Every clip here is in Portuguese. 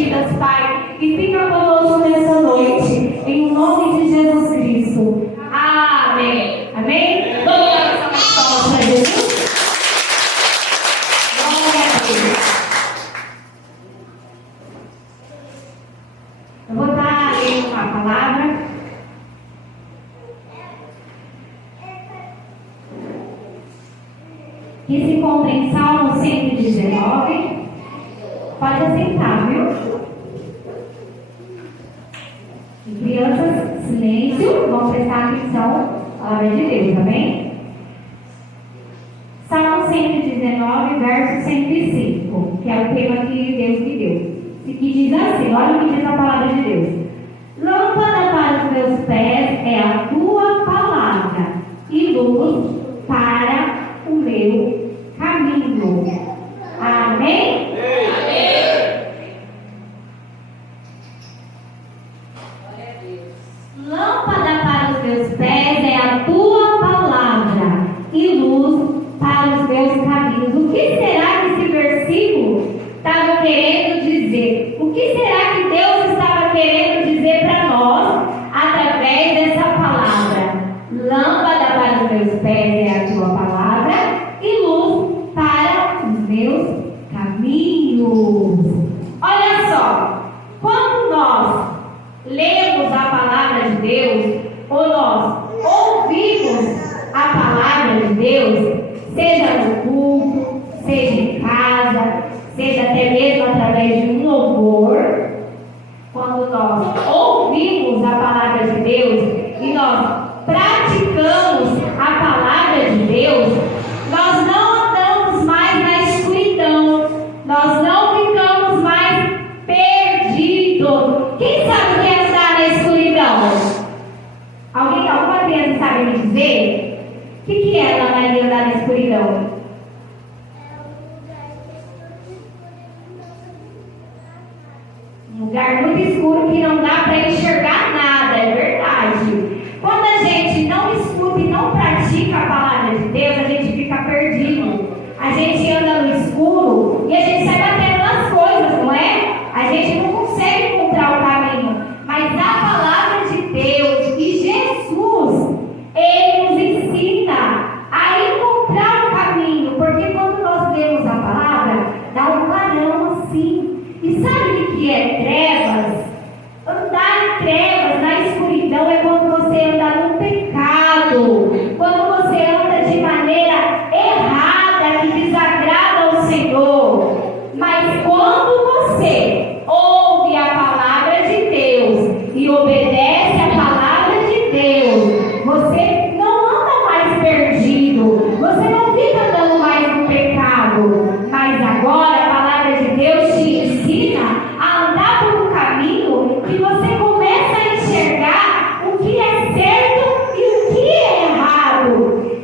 vidas, Pai, e fica conosco nessa noite, em nome de Jesus Cristo. Amém. Amém? Vamos dar essa palma para Jesus? Glória a Deus. Eu vou estar lendo uma palavra que se encontra em Salmo 119. Pode assentar, viu? E crianças, silêncio, vão prestar atenção à palavra de Deus, amém? Salmo 119, verso 105, que é o tema que Deus me deu. E que diz assim, olha o que diz a palavra de Deus. Lâmpada para os meus pés é a tua palavra, e luz para o meu caminho. Amém? Lâmpada para os meus pés é a tua palavra e luz para os meus caminhos. O que será que esse versículo estava querendo dizer? O que será que Deus estava querendo dizer para nós através dessa palavra? Lâmpada para os meus pés é a tua palavra e luz para os meus caminhos. Olha só, quando nós lemos a palavra de Deus, ou nós ouvimos a palavra de Deus, seja no culto, seja em casa, seja até mesmo através de um louvor, quando nós ouvimos a palavra de Deus e nós praticamos a palavra de Deus, nós não andamos mais na escuridão, nós não ficamos mais perdidos. Quem sabe o que é andar na escuridão? Alguma criança sabe me dizer? O que é andar na escuridão? Um lugar muito escuro que não dá para enxergar nada, é verdade. Quando a gente não escuta e não pratica a palavra de Deus, a gente fica perdido. A gente anda no escuro e a gente sai batendo nas coisas, não é? A gente não consegue encontrar o caminho. Mas a palavra de Deus e Jesus, Ele nos ensina a encontrar o caminho. Porque quando nós lemos a palavra, dá um clarão assim. E sabe o que é trevas? Andar em trevas, na escuridão, é quando você anda no pecado. Quando você anda de maneira errada, que desagrada ao Senhor. Mas quando você ouve a palavra de Deus e obedece a palavra de Deus, você não anda mais perdido. Você não fica andando mais no pecado. Mas agora a palavra de Deus te ensina a andar por um caminho que você começa a enxergar o que é certo e o que é errado.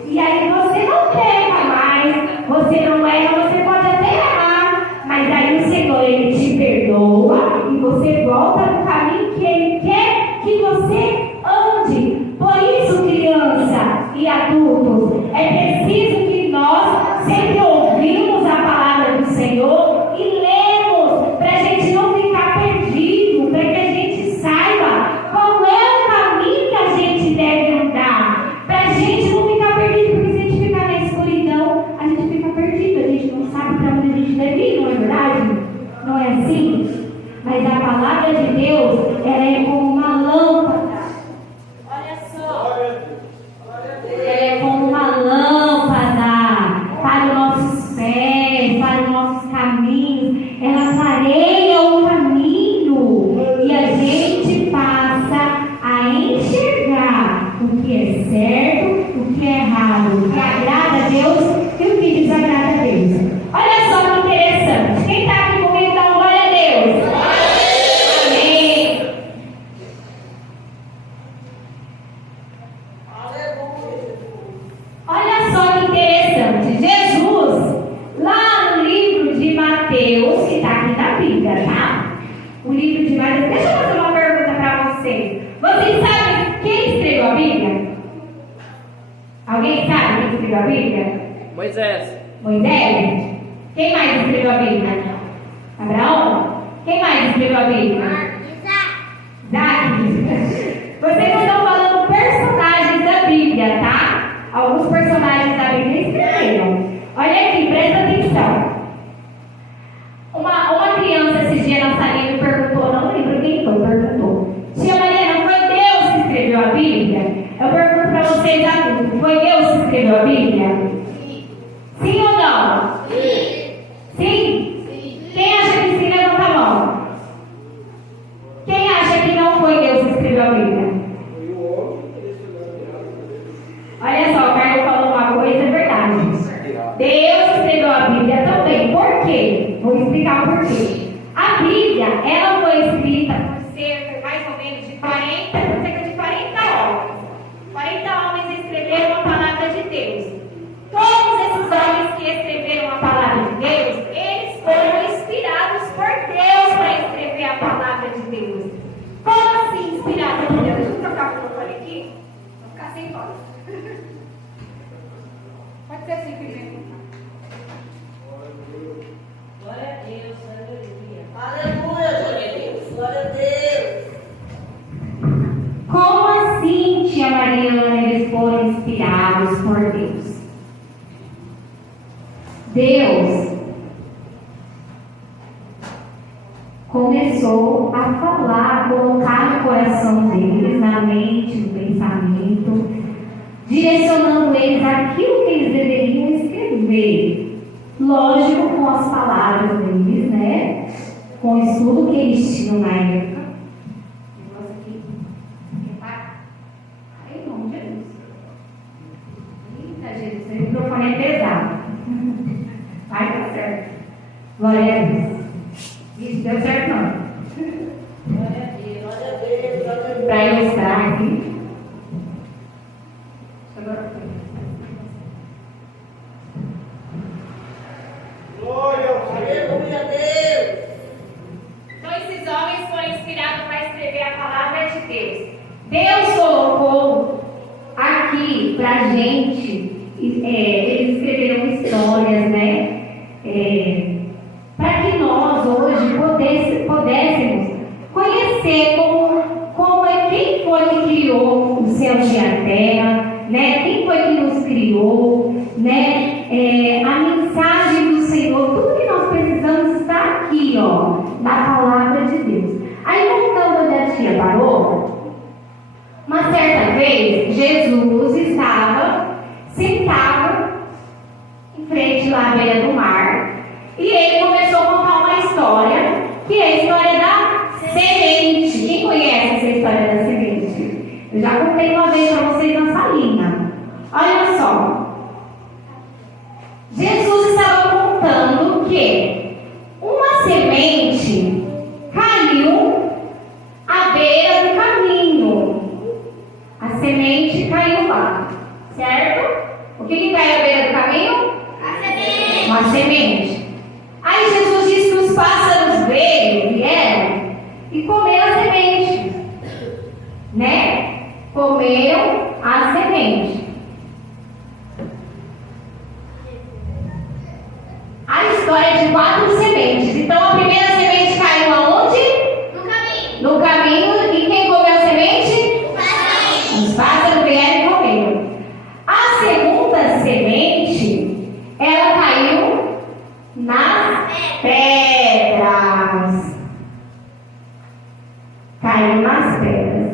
E aí você não peca mais, você não erra, você pode até errar, mas aí o Senhor, Ele te perdoa e você volta no caminho que Ele quer que você ande. Por isso, criança e adultos, é preciso que nós sempre ouvimos a palavra do Senhor e lemos, para a gente não ficar perdido, para que a gente saiba qual é o caminho que a gente deve andar, para a gente não ficar perdido, porque se a gente ficar na escuridão, a gente fica perdido, a gente não sabe para onde a gente deve ir, não é verdade? Não é assim? Mas a palavra de Deus, ela é como uma lâmpada. Olha só. Ela é como uma lâmpada para os nossos pés, para os nossos caminhos. Ela clareia o caminho e a gente passa a enxergar o que é certo, o que é errado, o que agrada a Deus e o que desagrada a Deus. Olha só que interessante. Quem está aqui comigo, dá uma glória a Deus. Amém. Olha só que interessante. Jesus, lá no livro de Mateus, que está aqui na Bíblia, tá? O livro de Mateus. Deixa eu fazer uma pergunta para vocês. Vocês sabem quem escreveu a Bíblia? Alguém sabe quem escreveu a Bíblia? Moisés. Moisés? Quem mais escreveu a Bíblia? Abraão? Quem mais escreveu a Bíblia? Isaac. Vocês estão falando personagens da Bíblia, tá? Alguns personagens da Bíblia escreveram. Olha aqui, presta atenção. Uma criança esses dias na salinha me perguntou, não lembro quem foi, perguntou: Tia Mariana, foi Deus que escreveu a Bíblia? Eu pergunto para vocês adultos, foi Deus que escreveu a Bíblia? Sim. Sim ou não? Sim. Sim? Quem acha que sim, levanta a mão. Quem acha que não foi Deus que escreveu a Bíblia? Olha só, o Carlos falou uma coisa, é verdade. Deus escreveu a Bíblia também. Por quê? Vou explicar o porquê. A Bíblia, ela foi escrita por cerca, mais ou menos, de 40 homens. 40 homens escreveram a palavra de Deus. Todos esses homens que escreveram a palavra de Deus, eles foram inspirados por Deus para escrever a palavra de Deus. Como assim inspirado por Deus? Deixa eu trocar o microfone aqui. Vou ficar sem voz. Pode ser assim primeiro. Glória a Deus, aleluia. Aleluia, Jesus. Glória a Deus. Como assim, tia Mariana, eles foram inspirados por Deus? Deus começou a falar, colocar no coração deles, na mente, no pensamento, direcionando eles aquilo que eles deveriam escrever. Lógico, com as palavras deles, né? Com o estudo que eles tinham na época. Negócio aqui. Ai, em nome de Jesus. Eita, Jesus, esse microfone é pesado. Vai dar certo. Glória a Deus. Isso, deu certo não. Glória a Deus. Glória a Deus. Glória a Deus. Para ilustrar aqui. Aleluia a Deus. Então esses homens foram inspirados para escrever a palavra de Deus. Deus colocou aqui pra gente, eles escreveram histórias, né? Para que nós hoje pudéssemos conhecer quem foi que criou o céu e a terra, né? Quem foi que nos criou, né? A mensagem do Senhor, tudo que nós precisamos está aqui, ó, na palavra de Deus. Aí voltando onde a tia parou, uma certa vez Jesus estava sentado em frente lá à beira do mar e ele começou a contar uma história, que é a história da semente. Quem conhece essa história da semente? Eu já contei uma vez para vocês na salinha. Olha só. Jesus estava contando que uma semente caiu à beira do caminho. A semente caiu lá, certo? O que caiu à beira do caminho? A semente. Uma semente. Aí Jesus disse que os pássaros vieram e comeram a semente, né? Comeram a semente. A história é de 4 sementes. Então a primeira semente caiu aonde? No caminho. No caminho. E quem comeu a semente? Os Os pássaros vieram e comeram. A segunda semente, ela caiu nas pedras. Caiu nas pedras.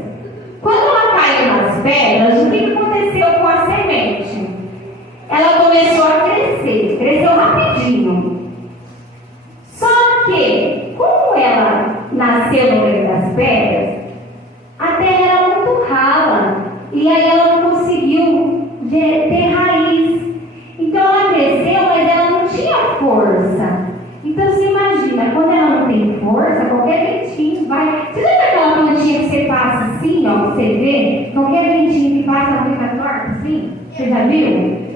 Quando ela caiu nas pedras, o que aconteceu com a semente? Ela começou a crescer, cresceu rapidinho. Só que, como ela nasceu no meio das pedras, a terra era muito rala e aí ela não conseguiu ter raiz. Então ela cresceu, mas ela não tinha força. Então você imagina, quando ela não tem força, qualquer ventinho vai. Você lembra aquela plantinha que você passa assim, ó, pra você ver? Qualquer ventinho que passa, ela fica torta assim? Você já viu?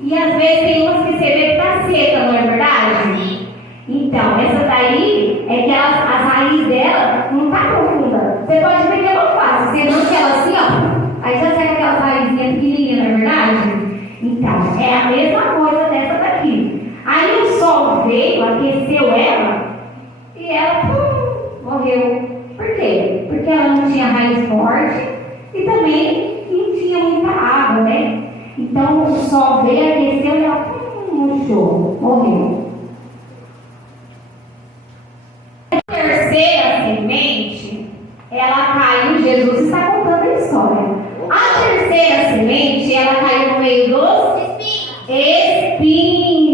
E às vezes tem umas que você vê que tá seca, não é verdade? Então, essa daí é que as raízes dela não tá profunda. Você pode ver que ela faz. Você não ela assim, ó. Aí já sai aquelas raizinhas pequenininhas, não é verdade? Então, é a mesma coisa dessa daqui. Aí o sol veio, aqueceu ela, e ela morreu. Por quê? Porque ela não tinha raiz forte e também não tinha muita água, né? Então o sol veio, aqueceu e ela murchou, morreu. A terceira semente, ela caiu, Jesus está contando a história. A terceira semente, ela caiu no meio dos espinhos.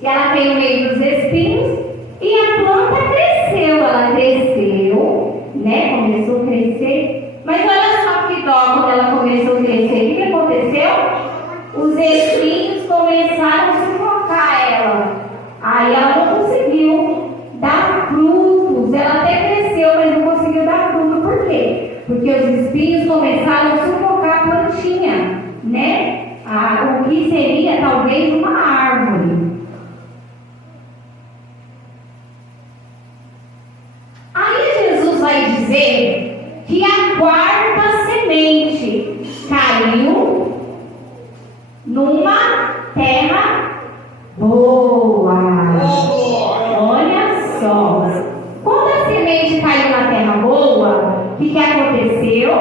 E ela caiu no meio dos espinhos e a planta cresceu. Ela cresceu, né? Começou a crescer. Mas olha só que dó quando ela começou a crescer. O que aconteceu? Os espinhos começaram a sufocar ela. Aí ela não conseguiu dar frutos. Ela até cresceu, mas não conseguiu dar fruto. Por quê? Porque os espinhos começaram a sufocar a plantinha, né? O que seria talvez uma árvore. Aí Jesus vai dizer que a quarta semente caiu numa terra boa. Olha só. Quando a semente caiu na terra boa, o que aconteceu?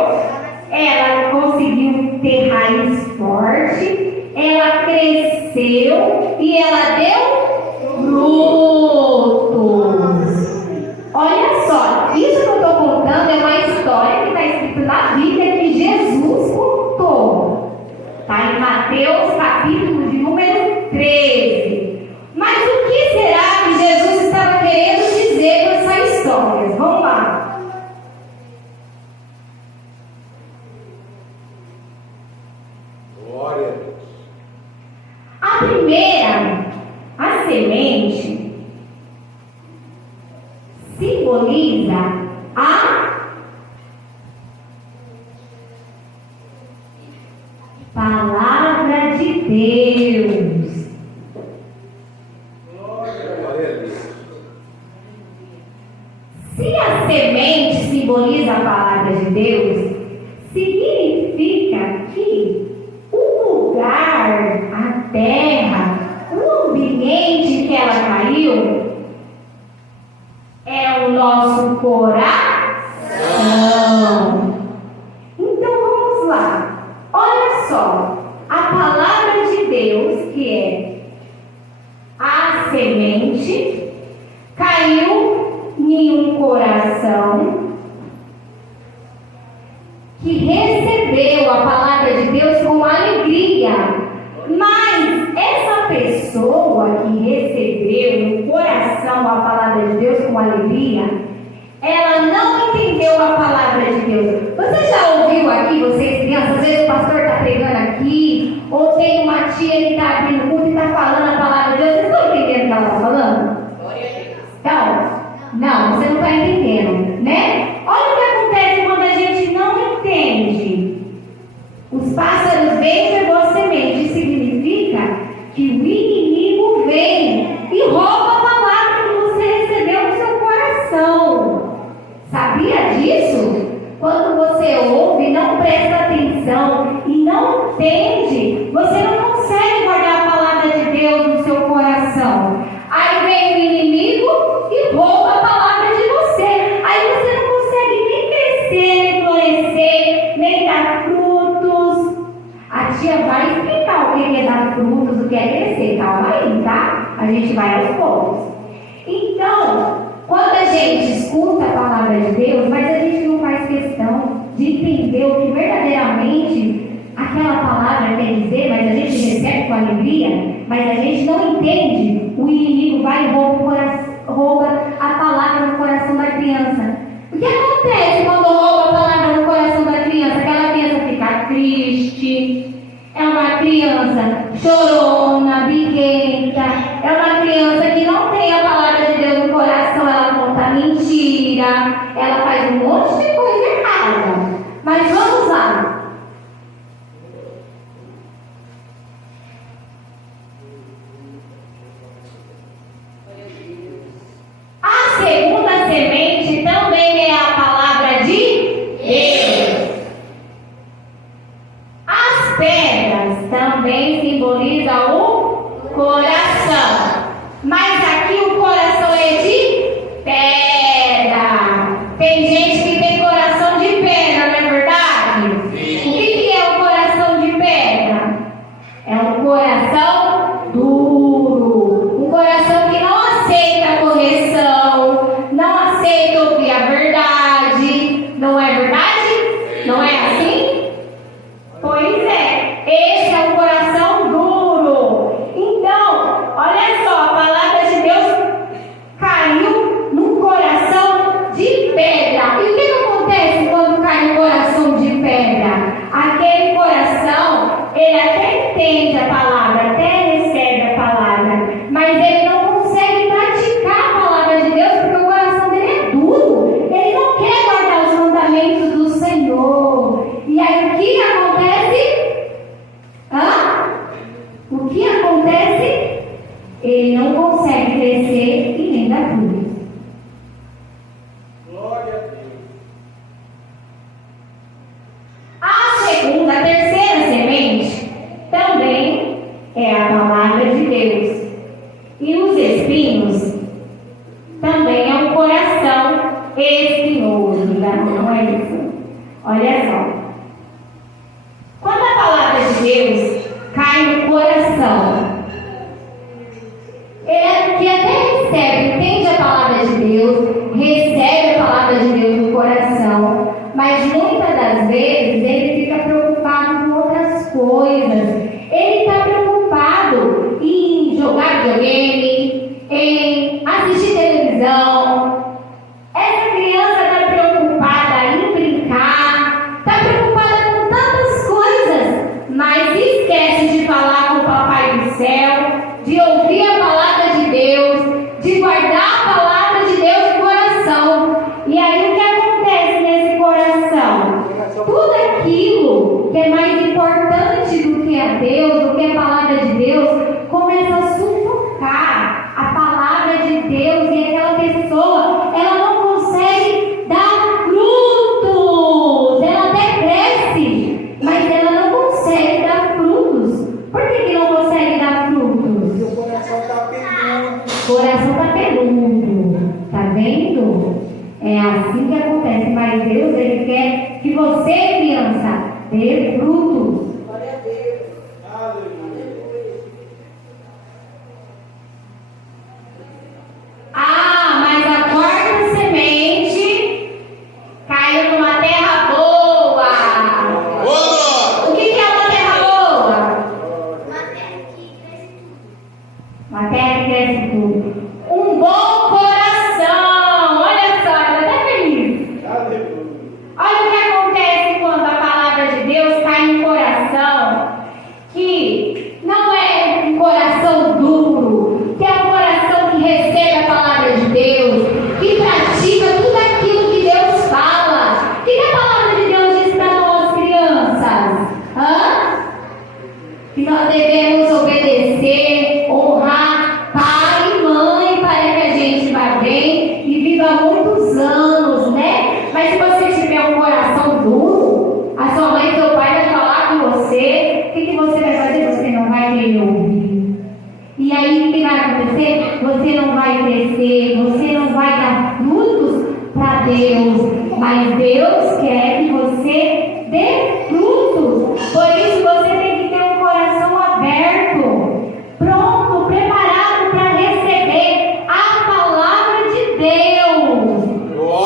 Ela conseguiu ter raiz forte, ela cresceu e ela deu frutos. Olha só, isso que eu estou contando é uma história que está escrita na Bíblia que Jesus contou. Está em Mateus capítulo de número 13. Mas o que será que Jesus estava querendo dizer com essas histórias? Vamos lá. Glória a Deus. A primeira, a semente, simboliza a palavra de Deus. Glória a Deus. Se a semente simboliza a palavra de Deus, significa que o lugar, a terra, o ambiente que ela caiu é o nosso coração. Então vamos lá. Olha só, a palavra de Deus, que é a semente, caiu em um coração que recebeu a palavra de Deus com alegria. Mas essa pessoa que recebeu no coração a palavra de Deus com alegria, ela não entendeu a palavra de Deus. Você já ouviu aqui, vocês crianças, às vezes o pastor está pregando aqui, ou tem uma tia que está abrindo o culto e está falando a palavra de Deus. Vocês estão entendendo o que ela está falando? Então, não, você não está entendendo, né? Olha o que acontece quando a gente não entende. Os pássaros vêm e pegou a semente. Isso significa que o inimigo vem e rouba a palavra que você recebeu no seu coração. Sabia disso? Quando você ouve, não presta atenção e não entende, você não consegue guardar a palavra de Deus no seu coração. Aí vem o inimigo e rouba a palavra de você. Aí você não consegue nem crescer, nem florescer, nem dar frutos. A tia vai explicar o que é dar frutos, o que é crescer. Calma aí, tá? A gente vai aos poucos. Então, quando a gente escuta a palavra de Deus, mas a gente não faz questão de entender o que verdadeiramente aquela palavra quer dizer, mas a gente recebe com alegria, mas a gente não entende, o inimigo vai e rouba a palavra no coração da criança. O que acontece quando rouba a palavra no coração da criança? Aquela criança fica triste, é uma criança chorona, birrenta, é uma criança que não tem a palavra de Deus no coração, ela conta mentira, ela faz um monte de coisa errada. Mas vamos lá. A segunda semente também é a palavra de Deus. As pedras também simbolizam o coração. Mas aqui o coração é de pedra. dúvida, não é isso. Olha só. Quando a palavra de Deus cai no coração, que até recebe, entende a palavra de Deus, recebe a palavra de Deus no coração, mas muitas das vezes ele fica preocupado com outras coisas. Ele está preocupado em jogar videogame, em assistir televisão. Essa criança está preocupada em brincar, está preocupada com tantas coisas, mas esquece de falar com o Papai do Céu, de ouvir a palavra de Deus, de guardar a palavra de Deus no coração. E aí o que acontece nesse coração? Tudo aquilo que é mais importante do que a Deus, do que a palavra de Deus, começa a sufocar a palavra de Deus, e aquela pessoa, ela não consegue dar frutos. Ela até cresce, mas ela não consegue dar frutos. Por que não consegue dar frutos? O coração está peludo. O coração está peludo. Tá vendo? É assim que acontece. Mas Deus, Ele quer que você, criança, dê frutos. Glória a Deus. Ah, mas a quarta semente caiu numa terra boa. O que é uma terra boa? Uma terra que cresce tudo. Um bom coração. Olha só, eu estou até feliz. Olha o que acontece quando a palavra de Deus cai no coração, que não é um coração duro, que é um coração que recebe a palavra de Deus, que pratica tudo aquilo que Deus fala. O que a palavra de Deus diz para nós, crianças? Que nós devemos obedecer, honrar pai e mãe, para que a gente vá bem e viva muitos anos, né? Mas se você tiver um coração duro, a sua mãe e seu pai vai falar com você, o que você vai fazer? Você não vai querer ouvir. E aí o que vai acontecer? Você não vai crescer, você não vai dar frutos para Deus. Mas Deus quer que você dê frutos. Por isso você tem que ter um coração aberto, pronto, preparado para receber a palavra de Deus.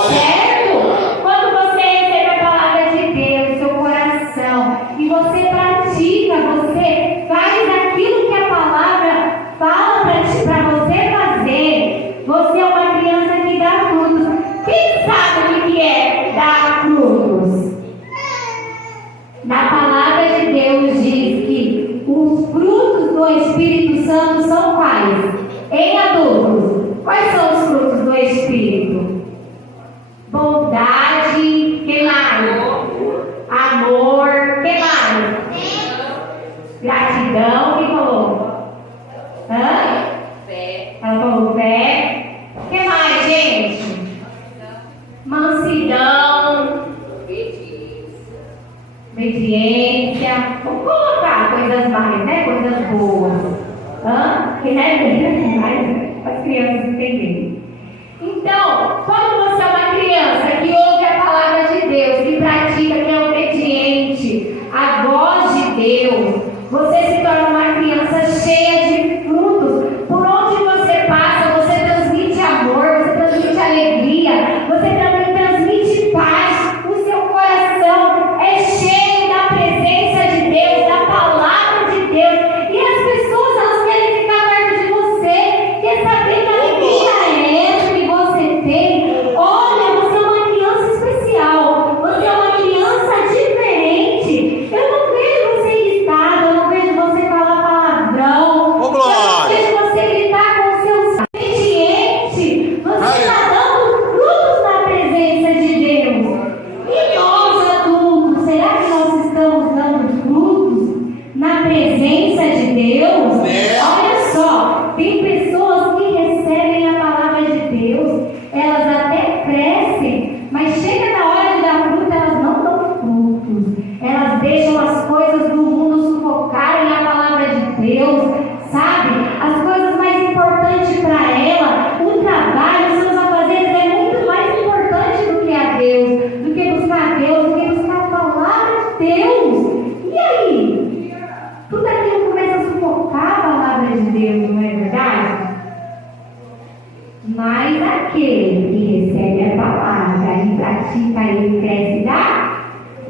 Certo? Quando você recebe a palavra de Deus, seu coração, e você pratica, você faz aquilo que a palavra fala para você fazer, você é uma criança que dá frutos. Quem sabe o que é dar frutos? Na palavra de Deus diz que os frutos do Espírito Santo são quais? Em adultos, quais são os frutos do Espírito? Bondade, que mais? Amor, que mais? Gratidão, quem falou? Fé. Ela falou fé. Que mais, gente? Mansidão, obediência. Vamos colocar coisas mais, né? Coisas boas. Que não é bem mais para as crianças entenderem. Então, quando você é uma criança que ouve a palavra de Deus, que pratica, que é obediente à voz de Deus, você se torna uma criança cheia de frutos. Por onde você passa, você transmite amor, você transmite alegria, você também transmite paz. O seu coração é cheio da presença de Deus, da palavra de Deus. E as pessoas, elas querem ficar perto de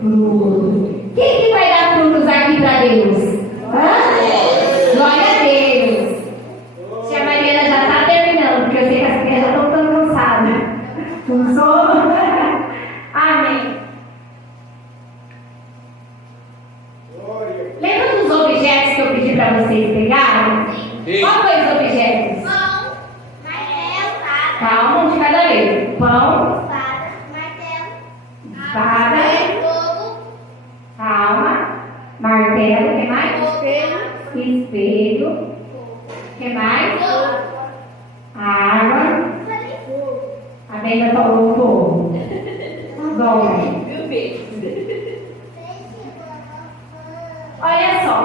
Fruto. Quem que vai dar frutos aqui para Deus? Hã? Glória a Deus. Tia Mariana já está terminando, porque eu sei que as crianças já estão ficando cansadas. Com sono. Amém. Lembra dos objetos que eu pedi para vocês pegarem? Qual foi os objetos? Pão, martelo, espada. Calma, um de cada vez. Pão, Espada, martelo, espada, fogo, calma, martelo, o que mais? espelho, Espelho, o que mais? fogo. Água. Fogo. A Benda falou fogo. Tá bom. Viu, beijo? Olha só.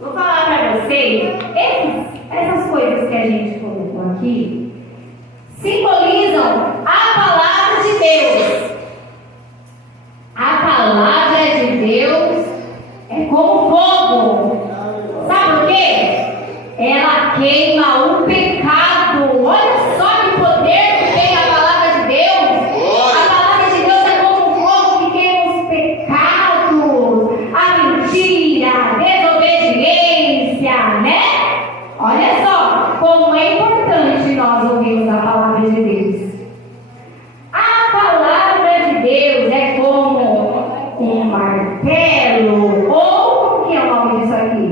Vou falar para vocês. Essas coisas que a gente colocou aqui simbolizam a palavra de Deus. A palavra de Deus é como fogo. Sabe por quê? Ela queima o pecado. Olha só que poder que tem a palavra de Deus. A palavra de Deus é como um fogo que queima os pecados, a mentira, a desobediência, né? Olha só como é importante nós ouvirmos a palavra de Deus. A palavra de Deus é como um martelo, ou o que é o nome disso aqui?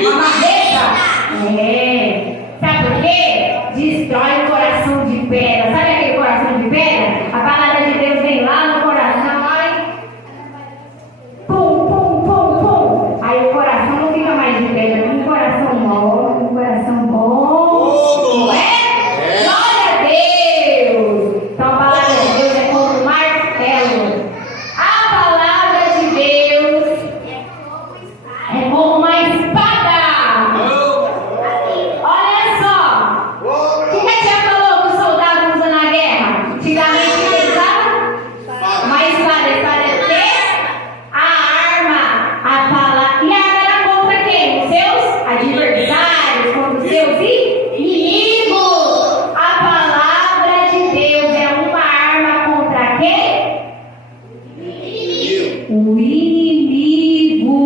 Uma marreta? É. Sabe por quê? Destrói o coração de pedra. Sabe aquele coração de pedra? A palavra de Deus vem lá no coração, aí pum, pum, pum, pum. Aí o coração não fica mais de pedra, um coração mole, um coração bom. Não é? Glória a Deus! Então a palavra de Deus é como um martelo. A palavra de Deus é como uma espada. Olha só. O que a tia falou dos soldados usando na guerra? Antigamente eles usavam uma espada. Espada é o quê? A arma, a palavra. E a arma era contra quem? Os seus adversários, contra os seus inimigos. A palavra de Deus é uma arma contra quem? O inimigo.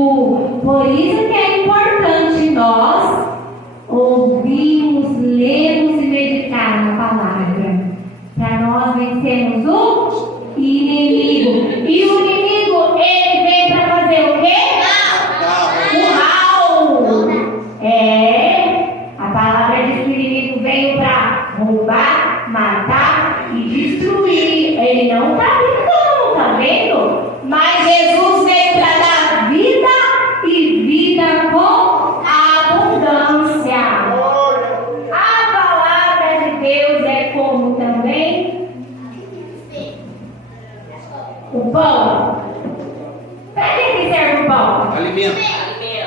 Por isso que é importante nós ouvirmos, lermos e meditar na palavra, para nós vencermos o inimigo. E o inimigo, ele vem para fazer o quê? O mal. É. A palavra diz que o inimigo veio para roubar, matar e destruir. Ele não está brincando, tá vendo? Mas Jesus veio para dar vida e vida com abundância. A palavra de Deus é como também o pão. Para que serve o pão? Alimento.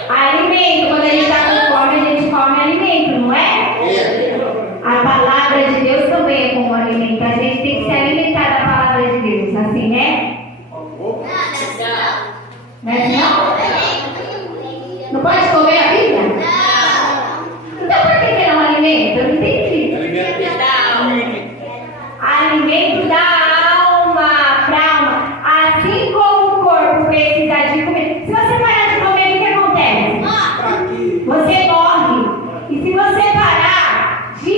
Alimento. Quando a gente está com fome, a gente come alimento, não é? A palavra de Deus também é como alimento. A gente tem que se alimentar da palavra de Deus, assim, né? Não é não? Não pode comer a Bíblia? Então por que é um alimento? Eu não entendi. Alimento da alma, para alma. Assim como o corpo precisa de comer. Se você parar de comer, o que acontece? Você morre. E se você parar de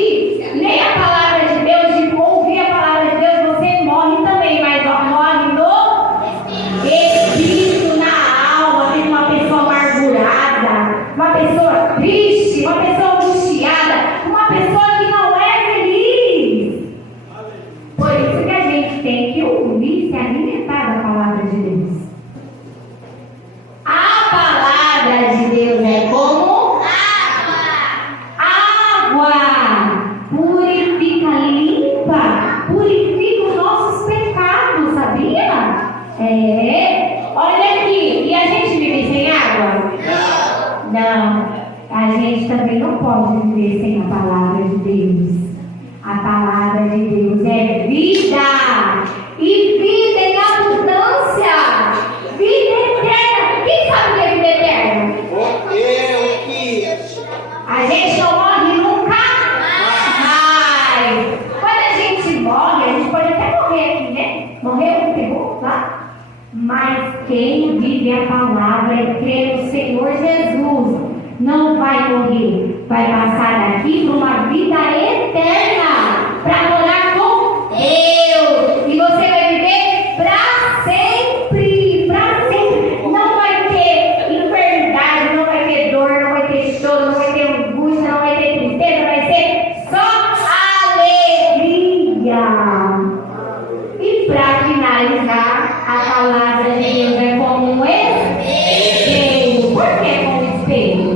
ler a palavra de Deus, de ouvir a palavra de Deus, você morre também. Mas ó, morre no espírito, na alma. Tem uma pessoa amargurada, uma pessoa triste, uma pessoa angustiada, uma pessoa que não é feliz. Por isso que a gente tem que ouvir e se alimentar da palavra de Deus. A palavra de Deus é como água. Purifica, limpa, purifica os nossos pecados, sabia? É. Olha aqui, e a gente vive sem água? Não. A gente também não pode viver sem a palavra de Deus. A palavra de Deus é vida. E vida em abundância. Vida eterna. Quem sabe o que é vida eterna? A gente não morre nunca mais. Quando a gente morre, a gente pode até morrer aqui, né? Morreu um segundo lá. Mas quem vive a palavra e crê no Senhor Jesus não vai morrer, vai passar daqui para uma vida eterna, para morar com Deus. E você vai viver para sempre, para sempre. Não vai ter enfermidade, não vai ter dor, não vai ter choro, não vai ter angústia, não vai ter tristeza, vai ser só alegria. E para finalizar, a palavra de Deus é como um espelho. Por que como espelho?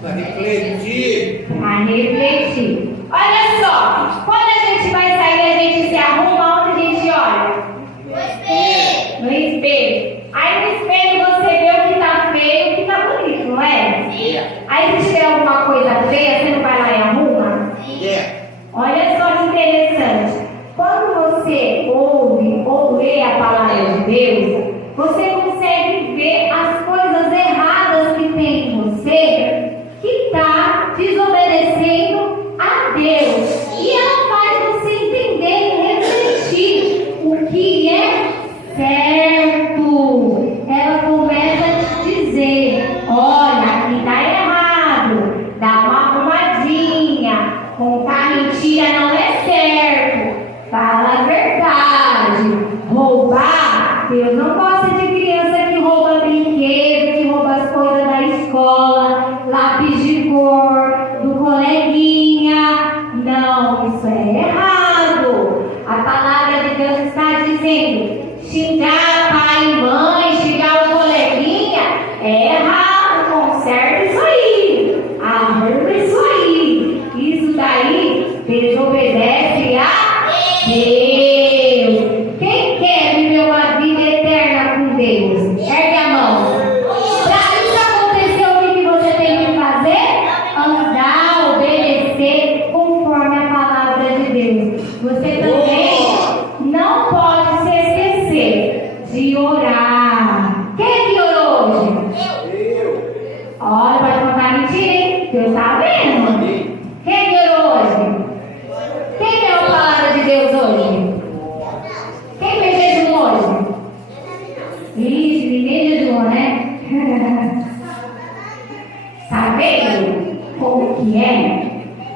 Para refletir. Para refletir. Olha só, quando a gente vai sair, a gente se arruma, onde a gente olha? No espelho. Aí no espelho você vê o que está feio e o que está bonito, não é? Aí se tiver alguma coisa feia, você não vai lá e arruma? Olha só que interessante. Quando você ouve ou lê a palavra de Deus, você consegue ver as coisas erradas que tem em você, que está desobedecendo a Deus. E ela faz você entender e refletir o que é certo. Ela começa a te dizer: olha, aqui está errado, dá uma arrumadinha, contar mentira não é certo. Fala a verdade. Roubar, Deus não gosta de criança que rouba brinquedo, que rouba as coisas da escola, lápis de cor, do coleguinha. Não, isso é errado. A palavra de Deus está dizendo: xingar pai e mãe, xingar o coleguinha, é errado. Conserta isso aí. Arruma isso aí. Isso daí desobedece a Deus. Quem quer viver uma vida eterna com Deus? Ergue a mão. Para isso acontecer, o que você tem que fazer? Andar, obedecer conforme a palavra de Deus. Você também não pode se esquecer de orar. Quem é que orou hoje? Olha, pode contar mentira, hein? Deus está vendo. Quem é que orou hoje? Quem leu a palavra de Deus hoje? Quem fez jejum hoje? Ixi, ninguém jejuou, né? Tá vendo como que é?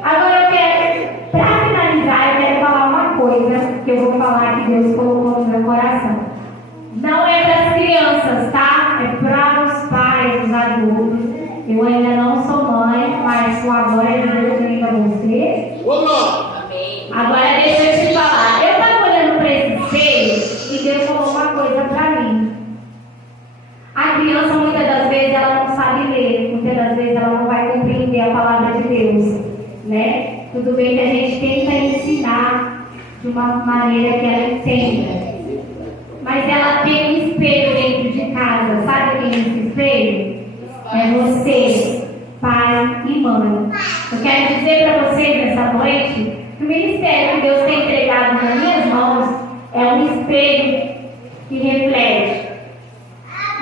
Agora eu quero, para finalizar, eu quero falar uma coisa que eu vou falar que Deus colocou no meu coração. Não é para as crianças, tá? É para os pais, os adultos. Eu ainda não sou mãe, mas com a glória de Deus ainda vou ser. Agora deixa eu te falar. Eu estava olhando para esse espelho e Deus falou uma coisa para mim. A criança muitas das vezes ela não sabe ler, muitas das vezes ela não vai compreender a palavra de Deus, né? Tudo bem que a gente tenta ensinar de uma maneira que ela entenda. Mas ela tem um espelho dentro de casa. Sabe quem é esse espelho? É você, pai e mãe. Eu quero dizer para vocês nessa noite que o ministério que Deus tem entregado nas minhas mãos é um espelho que reflete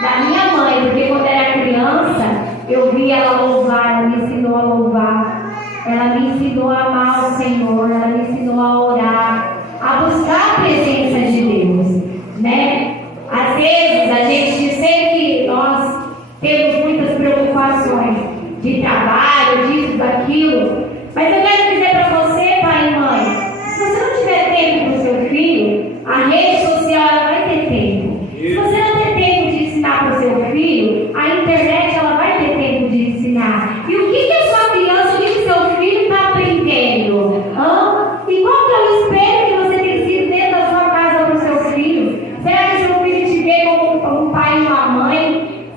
da minha mãe, porque quando era criança eu vi ela louvar, ela me ensinou a louvar, ela me ensinou a amar o Senhor, ela me ensinou a orar, a buscar a presença de Deus, né? Às vezes a gente sei que nós temos muitas preocupações de trabalho, disso, daquilo, mas eu quero dizer para você, pai e mãe, se você não tiver tempo para o seu filho, a rede social ela vai ter tempo. Se você não ter tempo de ensinar para o seu filho, a internet ela vai ter tempo de ensinar. E o que a sua criança, o que o seu filho está aprendendo? E qual que é o espelho que você tem sido dentro da sua casa para o seu filho? Será que o seu filho te vê como um pai e uma mãe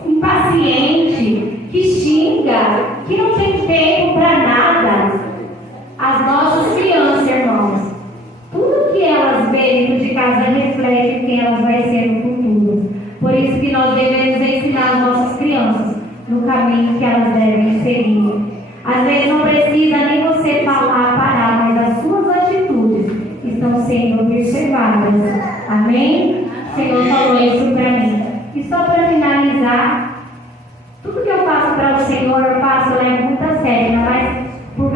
impaciente, que xinga, que não tem tempo para nada? As nossas crianças, irmãos, tudo que elas veem dentro de casa reflete quem elas vão ser no futuro. Por isso que nós devemos ensinar as nossas crianças no caminho que elas devem seguir. Às vezes não precisa nem você falar, parar, mas as suas atitudes estão sendo observadas. Amém? O Senhor falou isso para mim. E só para finalizar, tudo que eu faço para o Senhor, eu faço, eu levo muito a sério, mas por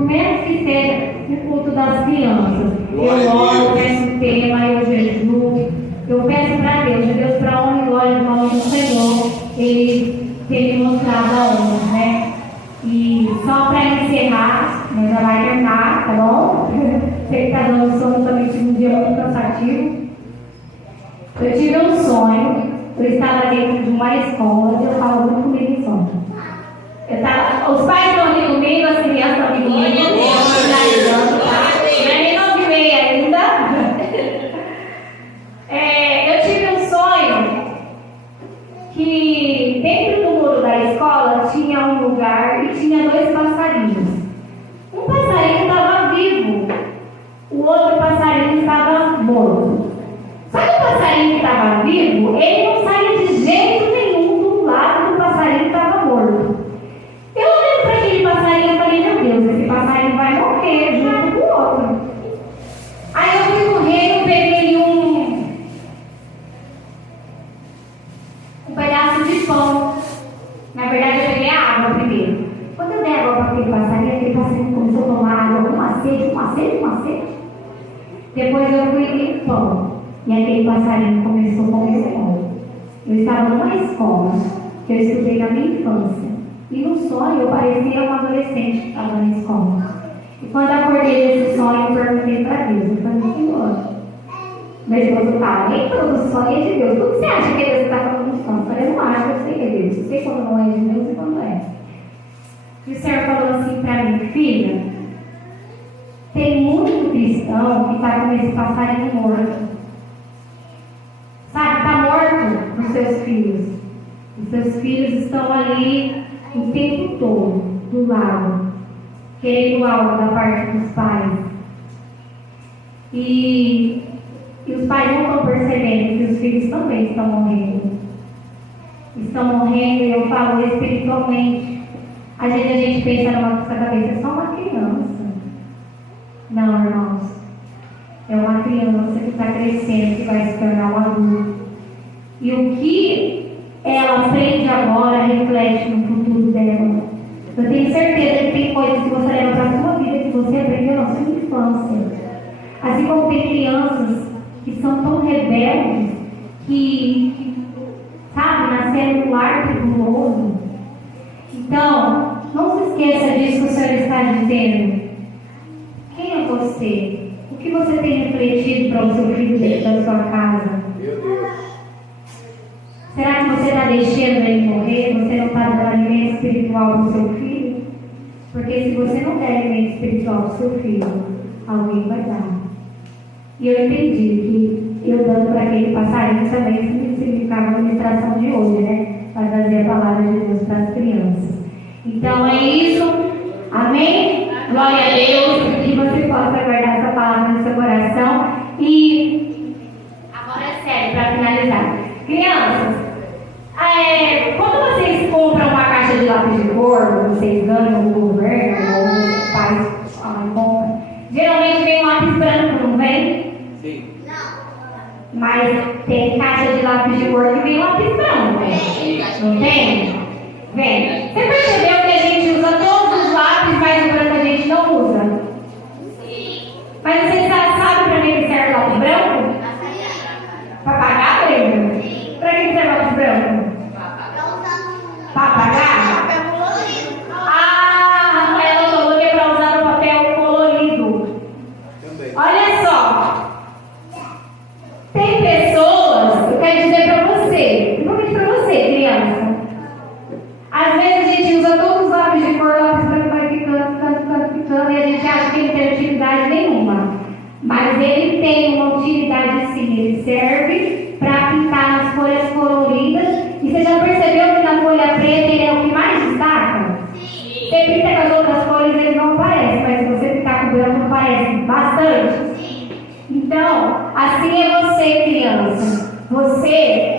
menos que seja o culto das crianças. Eu oro, eu peço tema, eu jejuo, eu peço para Deus, para Eu tive um sonho, eu estava dentro de uma escola e eu estava muito comigo em sonho. Os pais estão aqui comigo, as crianças estão aqui comigo, nem 9h30 ainda. Eu tive um sonho que dentro do muro da escola tinha um lugar e tinha 2 passarinhos. Um passarinho estava vivo, o outro passarinho estava morto. Só que o passarinho que estava vivo, ele não saía de jeito nenhum do lado do passarinho que estava morto. Eu olhei para aquele passarinho e falei, meu Deus, esse passarinho vai morrer junto com o outro. Aí eu fui correndo, peguei um pedaço de pão. Na verdade, eu peguei a água primeiro. Quando eu dei água para aquele passarinho começou a tomar água, uma sede. Depois eu fui limpando. E aquele passarinho começou a comer o pão. Eu estava numa escola que eu estudei na minha infância. E no sonho eu parecia uma adolescente que estava na escola. E quando eu acordei desse sonho, eu perguntei para Deus. Eu falei, Senhor, meu esposo fala, nem todo sonho é de Deus. Como você acha que Deus está falando no sonho? Eu falei, eu não acho, eu sei que é Deus. Eu sei quando não é de Deus e quando é. E o Senhor falou assim para mim, filha, tem muito cristão que está com esse passarinho morto. Sabe, está morto nos seus filhos. Os seus filhos estão ali o tempo todo, do lado, querendo algo da parte dos pais. E os pais não estão percebendo que os filhos também estão morrendo. Estão morrendo, e eu falo espiritualmente. Às vezes a gente pensa na nossa cabeça, é só uma criança. Não, irmãos. É uma criança que está crescendo, que vai se tornar um adulto. E o que ela aprende agora reflete no futuro dela. Eu tenho certeza que tem coisas que você leva para a sua vida que você aprendeu na sua infância. Assim como tem crianças que são tão rebeldes que sabe, nasceram no lar perigoso. Então, não se esqueça disso que o Senhor está dizendo. Quem é você? O que você tem refletido para o seu filho dentro da sua casa? Meu Deus. Será que você está deixando ele morrer? Você não está dando alimento espiritual para o seu filho? Porque se você não der alimento espiritual para o seu filho, alguém vai dar. E eu entendi que eu dando para aquele passarinho também significava a ministração de hoje, né? Para trazer a palavra de Deus para as crianças. Então é isso. Amém? Glória a Deus. Que você possa guardar essa palavra no seu coração. E agora é sério, para finalizar. Crianças, quando vocês compram uma caixa de lápis de cor, vocês ganham o governo, ou os pais compram, geralmente vem um lápis branco, não vem? Sim. Mas tem caixa de lápis de cor que vem lápis branco, né? Não tem? Vem. Você percebeu que a gente usa todos os lápis, mas o branco a gente não usa? Mas você sabe para mim que serve lápis branco? Para pagar, lembra? Para que serve lápis branco? Para pagar? Ah, Rafaela falou que é para usar no papel colorido. Também. Olha só. Tem pessoas, eu quero dizer para você, principalmente para você, criança. Às vezes a gente usa todos os lápis de cor, lápis branco vai ficando, e a gente acha que ele não tem utilidade nenhuma. Mas ele tem uma utilidade sim, ele serve para pintar nas folhas coloridas. E você já percebeu que na folha preta ele é o que mais destaca? Você pinta com as outras folhas, ele não aparece, mas se você pintar com o branco, aparece bastante. Então, assim é você, criança.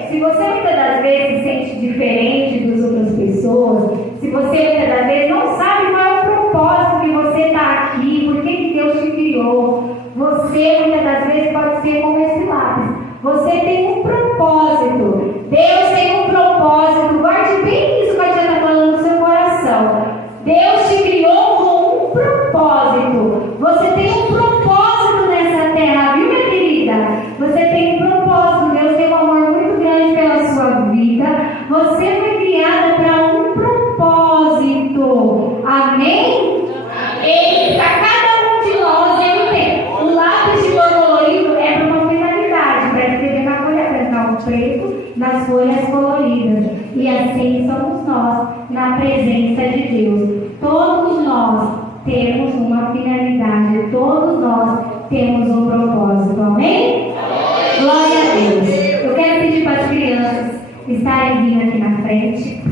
Se você muitas das vezes se sente diferente das outras pessoas, se você muitas das vezes não sabe qual é o propósito que você está aqui, por que Deus te criou, você muitas das vezes pode ser como esse lápis. Você tem um propósito. Deus tem um propósito. Guarde bem isso que a tia está falando no seu coração. Deus te criou com um propósito. Você tem um propósito nessa terra, viu, minha querida? Você tem um propósito. Deus tem um amor muito grande pela sua vida. Você foi criada para um propósito. Amém? Ele, para cada um de nós, ele tem. O lápis de cor colorido é para uma finalidade, para escrever na folha papel preto nas folhas coloridas. E assim somos nós, na presença de Deus. Todos nós temos uma finalidade, todos nós temos um propósito. Amém? Glória a Deus. Eu quero pedir para as crianças estarem vindo aqui na frente.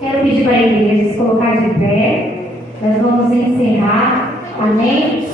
Quero pedir para a igreja se colocar de pé. Nós vamos encerrar. Amém?